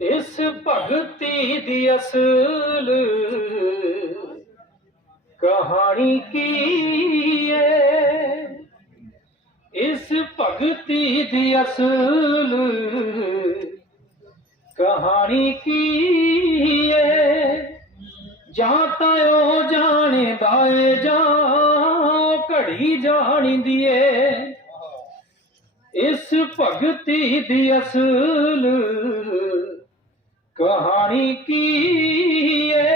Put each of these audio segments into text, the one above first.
ਇਸ ਭਗਤੀ ਦੀ ਅਸਲ ਕਹਾਣੀ ਕੀ ਏ? ਇਸ ਭਗਤੀ ਦੀ ਅਸਲ ਕਹਾਣੀ ਕੀ ਏ? ਜਾਂ ਤਾਂ ਉਹ ਜਾਣਦਾ ਏ ਜਾਂ ਘੜੀ ਜਾਣਦੀ ਏ। ਇਸ ਭਗਤੀ ਦੀ ਅਸਲ ਕਹਾਣੀ ਕੀ ਏ?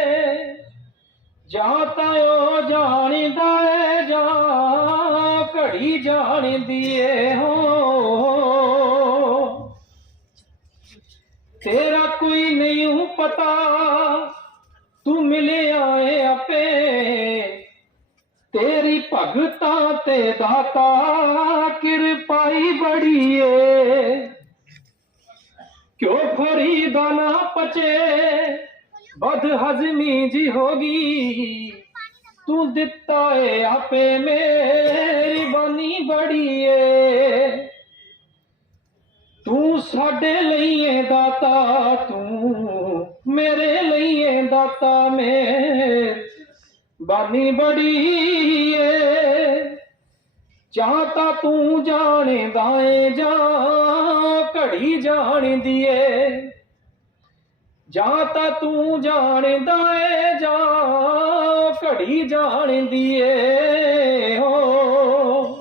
ਜਾਂ ਤਾਂ ਉਹ ਜਾਣਦਾ ਏ, ਜਾਂ ਘੜੀ ਜਾਣਦੀ ਏ ਹੋ। ਤੇਰਾ ਕੋਈ ਨਹੀਂ ਪਤਾ, ਤੂੰ ਮਿਲਿਆ ਏ ਆਪੇ। ਭਗਤਾਂ ਤੇ ਦਾਤਾ ਕਿਰਪਾਈ ਬੜੀ ਏ ਕਿਉਂ ਫਰੀਦਾ ਨਾ ਪਚੇ ਬਦ ਹਜ਼ਮੀ ਜੀ ਹੋਗੀ ਤੂੰ ਦਿੱਤਾ ਏ ਆਪੇ ਮੇਰੀ ਬਾਨੀ ਬੜੀ ਏ ਤੂੰ ਸਾਡੇ ਲਈ ਏ ਦਾਤਾ ਤੂੰ ਮੇਰੇ ਲਈ ਏ ਦਾਤਾ ਮੇ ਬਾਨੀ ਬੜੀ ਏ ਜਾਂ ਤਾਂ ਤੂੰ ਜਾਣਦਾ ਏ ਜਾਂ ਘੜੀ ਜਾਣਦੀ ਏ ਜਾਂ ਤਾਂ ਤੂੰ ਜਾਣਦਾ ਏ ਜਾਂ ਘੜੀ ਜਾਣਦੀ ਏ ਹੋ।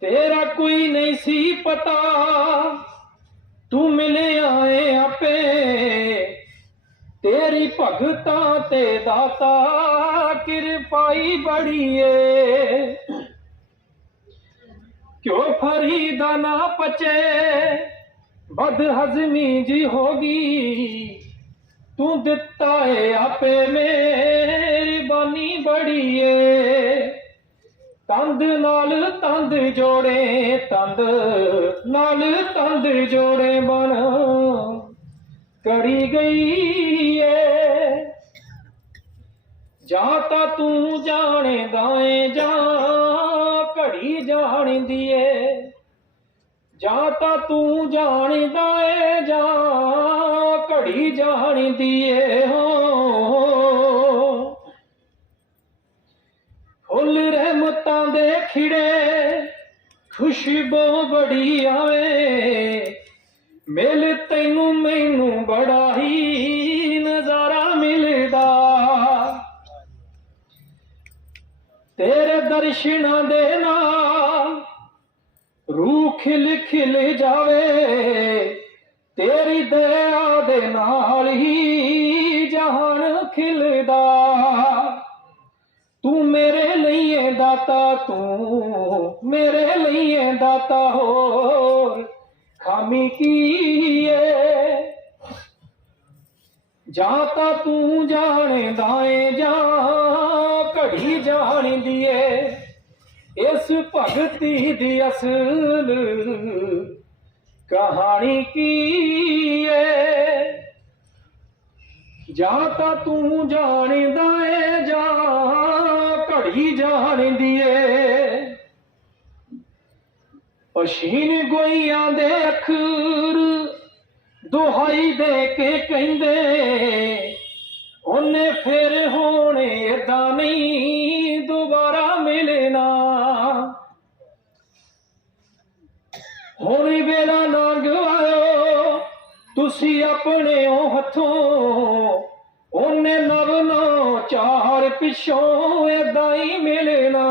ਤੇਰਾ ਕੋਈ ਨਹੀਂ ਸੀ ਪਤਾ, ਤੂੰ ਮਿਲਿਆ ਏ ਆਪੇ। ਤੇਰੀ ਭਗਤਾ ਤੇ ਦਾਤਾ ਕਿਰਪਾਈ ਬੜੀ ਏ ਕਿਉਂ ਫਰੀਦਾ ਨਾ ਪਚੇ? ਬਦ ਹਜ਼ਮੀ ਜੀ ਹੋਗੀ ਤੂੰ ਦਿੱਤਾ ਏ ਆਪੇ ਮੇਰੀ ਬਾਨੀ ਬੜੀ ਏ ਤੰਦ ਨਾਲ ਤੰਦ ਜੋੜੇ, ਤੰਦ ਨਾਲ ਤੰਦ ਜੋੜੇ ਮਨ। ਕਰੀ ਗਈ ਏ ਜਾਂ ਤਾਂ ਤੂੰ ਜਾਣਦਾ ਏ, ਜਾਂ ਘੜੀ ਜਾਣਦੀ ਏ ਜਾਂ ਤਾਂ ਤੂੰ ਜਾਣਦਾ ਏ, ਜਾਂ ਘੜੀ ਜਾਣਦੀ ਏ ਹੋ ਫੁੱਲ ਰਹਿਮਤਾਂ ਦੇ ਖਿੜੇ, ਖੁਸ਼ਬੂ ਬੜੀ ਆਵੇ। ਮਿਲ ਤੈਨੂੰ ਮੈਨੂੰ ਬੜਾ ਹੀ ਤੇਰੇ ਦਰਸ਼ਨਾਂ ਦੇ ਨਾਲ ਰੂਹ ਖਿਲ ਖਿਲ ਜਾਵੇ, ਤੇਰੀ ਦਇਆ ਦੇ ਨਾਲ ਹੀ ਜਹਾਨ ਖਿਲਦਾ। ਤੂੰ ਮੇਰੇ ਲਈ ਹੈ ਦਾਤਾ, ਤੂੰ ਮੇਰੇ ਲਈ ਏ ਦਾਤਾ ਹੋਰ, ਖਾਮੀ ਕੀ ਏ? ਜਾਂ ਤਾਂ ਤੂੰ ਜਾਣਦਾ ਏ ਜਾਂ ਘੜੀ ਜਾਣਦੀ ਏ ਇਸ ਭਗਤੀ ਦੀ ਅਸਲ ਕਹਾਣੀ ਕੀ ਏ? ਜਾਂ ਤਾਂ ਤੂੰ ਜਾਣਦਾ ਏ, ਜਾਂ ਘੜੀ ਜਾਣਦੀ ਏ ਪਸ਼ੀਨ ਗੋਈਆਂ ਦੇ ਅੱਖਰ ਦੁਹਾਈ ਦੇ ਕੇ ਕਹਿੰਦੇ ਉਹਨੇ ਫਿਰ ਹੋਣੇ ਏਦਾਂ ਨਹੀਂ ਦੁਬਾਰਾ ਮਿਲਣਾ। ਹੁਣ ਵੇਲਾ ਲੰਘ ਆਇਓ ਤੁਸੀਂ ਆਪਣੇ ਉਹ ਹੱਥੋਂ, ਉਹਨੇ ਨਵ ਨੋ ਚਾਰ ਪਿਛੋਂ ਏਦਾਂ ਹੀ ਮਿਲਣਾ।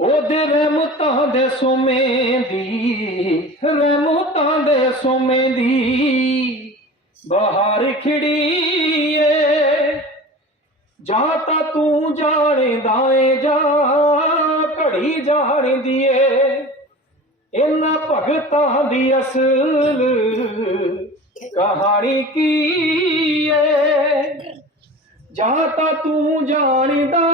ਉਹਦੇ ਰਹਿਮਤਾਂ ਦੇ ਸੋਮੇ ਦੀ ਰਹਿਮਤਾਂ ਦੇ ਸੋਮੇ ਦੀ। ਬਾਹਰ ਖਿੜੀ ਏ ਜਾ ਤਾਂ ਤੂੰ ਜਾਣਦਾ ਏ, ਜਾ ਘੜੀ ਜਾਣਦੀ ਏ ਇਹਨਾਂ ਭਗਤਾਂ ਦੀ ਅਸਲ ਕਹਾਣੀ ਕੀ ਏ? ਜਾਂ ਤਾਂ ਤੂੰ ਜਾਣਦਾ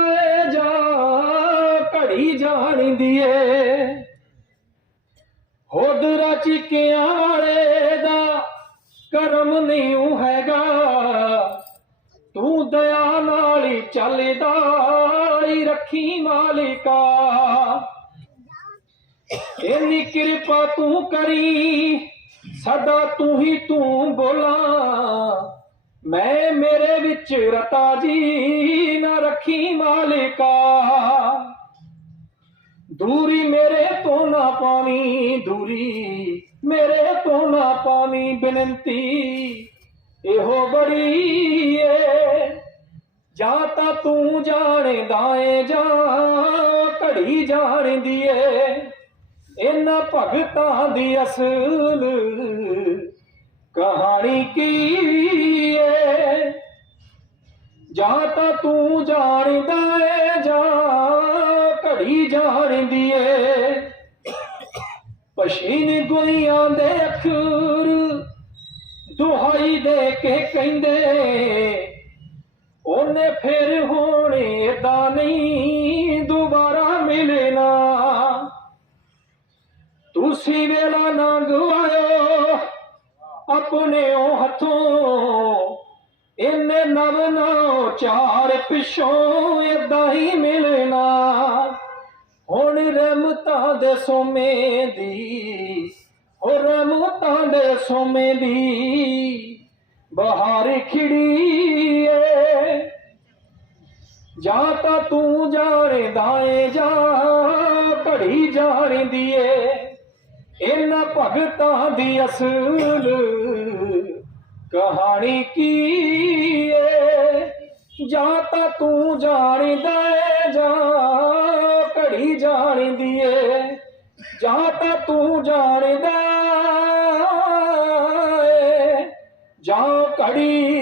ਘੜੀ ਜਾਣਦੀ ਏ। ਹੋਦਰਾ ਚਿਕਿਆਂ ਵਾਲੇ ਦਾ ਕਰਮ ਨਹੀਂ ਹੈਗਾ। ਤੂੰ ਦਇਆ ਨਾਲ ਹੀ ਚੱਲਦਾ ਈ ਰੱਖੀ ਮਾਲਿਕਾ। ਇੰਨੀ ਕਿਰਪਾ ਤੂੰ ਕਰੀ, ਸਦਾ ਤੂੰ ਹੀ ਤੂੰ ਬੋਲਾ। ਮੈਂ ਮੇਰੇ ਵਿੱਚ ਰਤਾ ਜੀ ਨਾ ਰੱਖੀ ਮਾਲਿਕਾ। ਦੂਰੀ ਮੇਰੇ ਤੋਂ ਨਾ ਪਾਵੀਂ, ਦੂਰੀ ਮੇਰੇ ਤੋਂ ਨਾ ਪਾਵੀਂ ਬੇਨਤੀ। ਇਹੋ ਬੜੀ ਏ, ਜਾਂ ਤਾਂ ਤੂੰ ਜਾਣਦਾ ਏ, ਜਾਂ ਘੜੀ ਜਾਣਦੀ ਏ। ਇਹਨਾਂ ਭਗਤਾਂ ਦੀ ਅਸਲ ਕਹਾਣੀ ਕੀ ਜਾਂ ਤਾਂ ਤੂੰ ਜਾਣਦਾ ਏ, ਜਾਂ ਘੜੀ ਜਾਣਦੀ ਏ। ਪਸ਼ੀਨ ਗੋਈਆਂ ਦੇ ਅੱਖਰ ਦੁਹਾਈ ਦੇ ਕੇ ਕਹਿੰਦੇ, ਉਹਨੇ ਫਿਰ ਹੋਣੇ ਦਾ ਨਹੀਂ ਦੁਬਾਰਾ ਮਿਲਣਾ। ਤੁਸੀਂ ਵੇਲਾ ਨਾ ਗਵਾਇਓ ਆਪਣੇ ਉਹ ਹੱਥੋਂ ਇਹਨੇ ਨਵ ਨੌ ਚਾਰ ਪਿਛੋਂ ਏਦਾਂ ਹੀ ਮਿਲਣਾ। ਹੁਣ ਰਹਿਮਤਾਂ ਦੇ ਸੋਮੇ ਦੀ ਹੋ ਰਹਿਮਤਾਂ ਦੇ ਸੋਮੇ ਦੀ ਬਹਾਰ ਖਿੜੀ ਏ। ਜਾ ਤਾਂ ਤੂੰ ਜਾਣਦਾ ਏ ਜਾਂ ਘੜੀ ਜਾਣਦੀ ਏ। ਇਹਨਾਂ ਭਗਤਾਂ ਦੀ ਅਸਲ ਕਹਾਣੀ ਕੀ ਏ? ਜਾਂ ਤਾਂ ਤੂੰ ਜਾਣਦਾ ਏ ਜਾਂ ਘੜੀ ਜਾਣਦੀ ਏ? ਜਾਂ ਤਾਂ ਤੂੰ ਜਾਣਦਾ ਏ ਜਾਂ ਘੜੀ